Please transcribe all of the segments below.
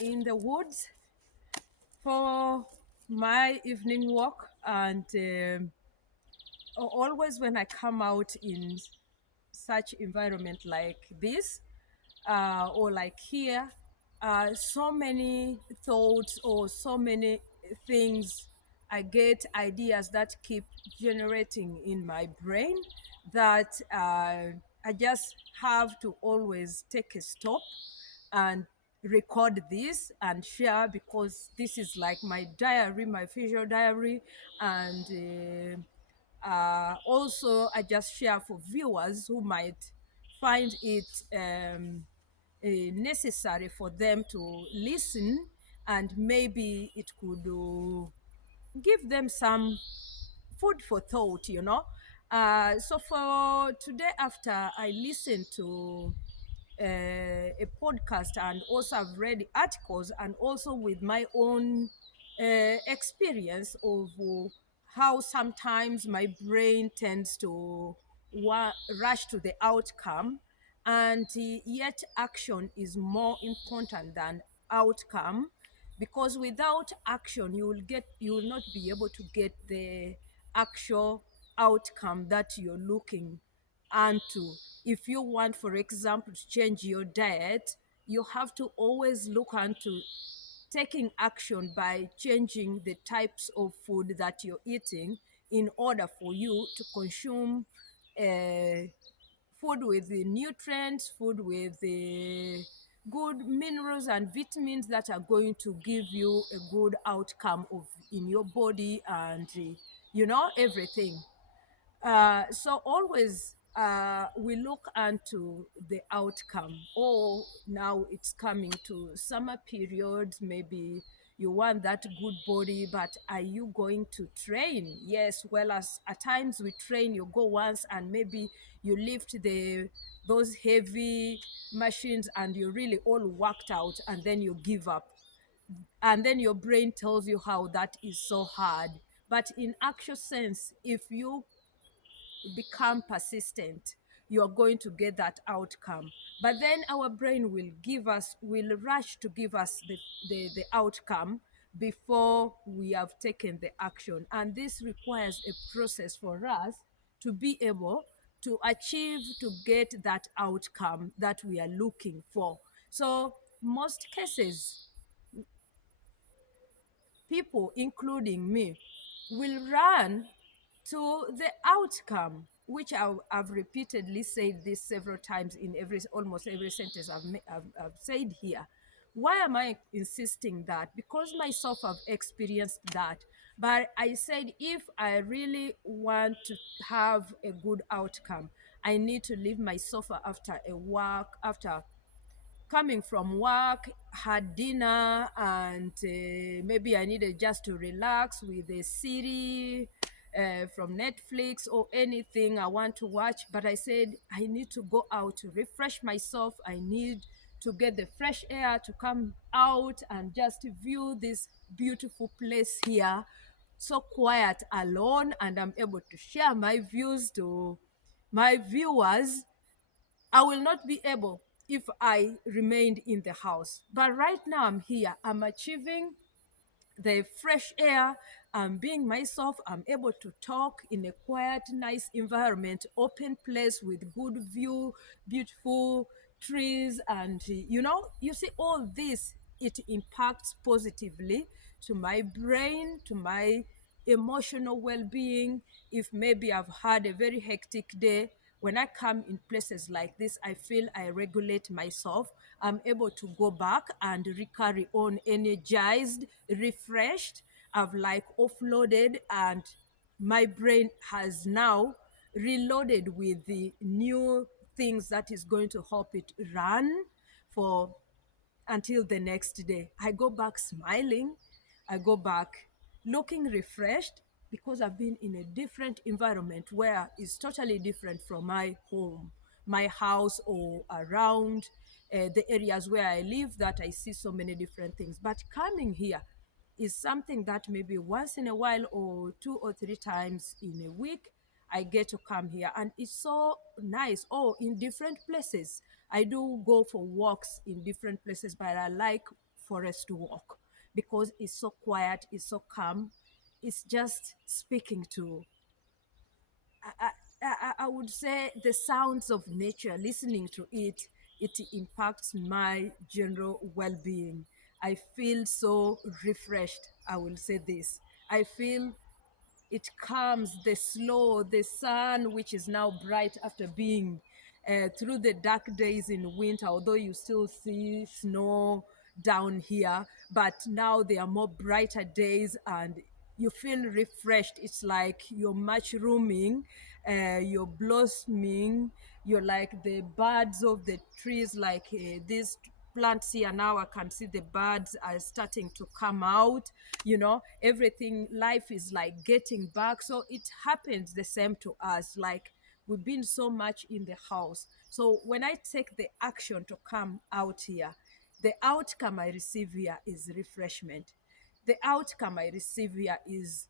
in the woods for my evening walk, and always when I come out in such environment like this, or like here, so many thoughts or so many things. I get ideas that keep generating in my brain that I just have to always take a stop and record this and share, because this is like my diary, my visual diary. And also I just share for viewers who might find it necessary for them to listen, and maybe it could give them some food for thought, so for today, after I listened to a podcast, and also I've read articles, and also with my own experience of how sometimes my brain tends to rush to the outcome, and yet action is more important than outcome, because without action you will not be able to get the actual outcome that you're looking onto. If you want, for example, to change your diet, you have to always look onto taking action by changing the types of food that you're eating, in order for you to consume uh, food with the nutrients, food with the good minerals and vitamins that are going to give you a good outcome of in your body, and everything. So always we look onto the outcome. Oh, now it's coming to summer periods. Maybe you want that good body, but are you going to train? Yes, well, as at times we train, you go once and maybe you lift those heavy machines and you're really all worked out, and then you give up, and then your brain tells you how that is so hard. But in actual sense, if you become persistent, you are going to get that outcome. But then our brain will rush to give us the outcome before we have taken the action. And this requires a process for us to be able to achieve, to get that outcome that we are looking for. So most cases, people, including me, will run to the outcome, which I've repeatedly said this several times in almost every sentence I've said here. Why am I insisting that? Because myself I've experienced that. But I said, if I really want to have a good outcome, I need to leave my sofa after a work, after coming from work, had dinner, and maybe I needed just to relax with a series from Netflix or anything I want to watch. But I said, I need to go out to refresh myself. I need to get the fresh air, to come out and just view this beautiful place here, so quiet, alone, and I'm able to share my views to my viewers. I will not be able if I remained in the house. But right now I'm here. I'm achieving the fresh air. I'm being myself. I'm able to talk in a quiet, nice environment, open place with good view, beautiful trees, and you see all this. It impacts positively to my brain, to my emotional well-being. If maybe I've had a very hectic day, when I come in places like this, I feel I regulate myself. I'm able to go back and carry on energized, refreshed. I've like offloaded, and my brain has now reloaded with the new things that is going to help it run for until the next day. I go back smiling. I go back looking refreshed, because I've been in a different environment where it's totally different from my home, my house, or around the areas where I live, that I see so many different things. But coming here is something that maybe once in a while, or 2 or 3 times in a week, I get to come here, and it's so nice. Oh, in different places. I do go for walks in different places, but I like forest walk because it's so quiet, it's so calm. It's just speaking to, I, I would say, the sounds of nature, listening to it, it impacts my general well being. I feel so refreshed. I will say this. I feel it calms the slow, the sun, which is now bright after being through the dark days in winter, although you still see snow down here, but now there are more brighter days and you feel refreshed. It's like you're mushrooming, you're blossoming, you're like the birds of the trees, like these plants here now. I can see the birds are starting to come out, everything, life is like getting back. So it happens the same to us, like we've been so much in the house. So when I take the action to come out here, the outcome I receive here is refreshment. The outcome I receive here is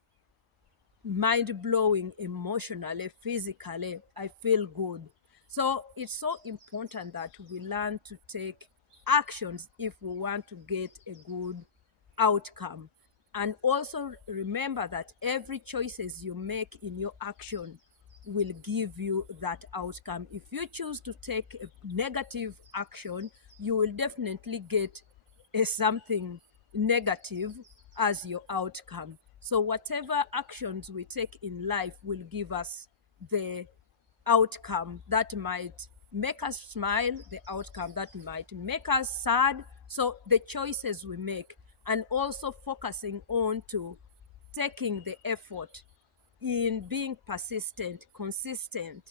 mind blowing emotionally, physically. I feel good. So it's so important that we learn to take actions if we want to get a good outcome. And also remember that every choices you make in your action will give you that outcome. If you choose to take a negative action, you will definitely get a something negative as your outcome. So whatever actions we take in life will give us the outcome that might make us smile, the outcome that might make us sad. So the choices we make, and also focusing on to taking the effort in being persistent, consistent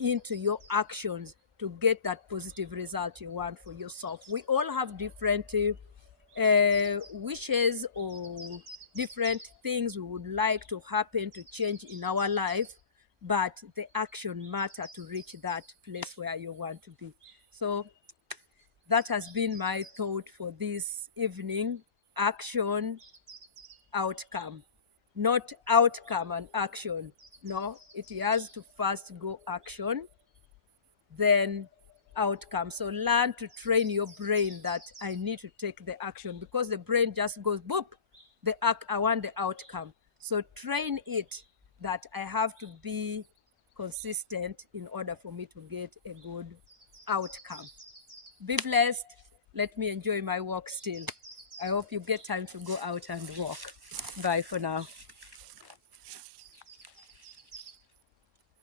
into your actions to get that positive result you want for yourself. We all have different wishes or different things we would like to happen to change in our life, but the action matter to reach that place where you want to be. So that has been my thought for this evening. Action, outcome, not outcome and action. No, it has to first go action, then outcome. So learn to train your brain that I need to take the action, because the brain just goes boop, I want the outcome. So train it that I have to be consistent in order for me to get a good outcome. Be blessed. Let me enjoy my walk still. I hope you get time to go out and walk. Bye for now.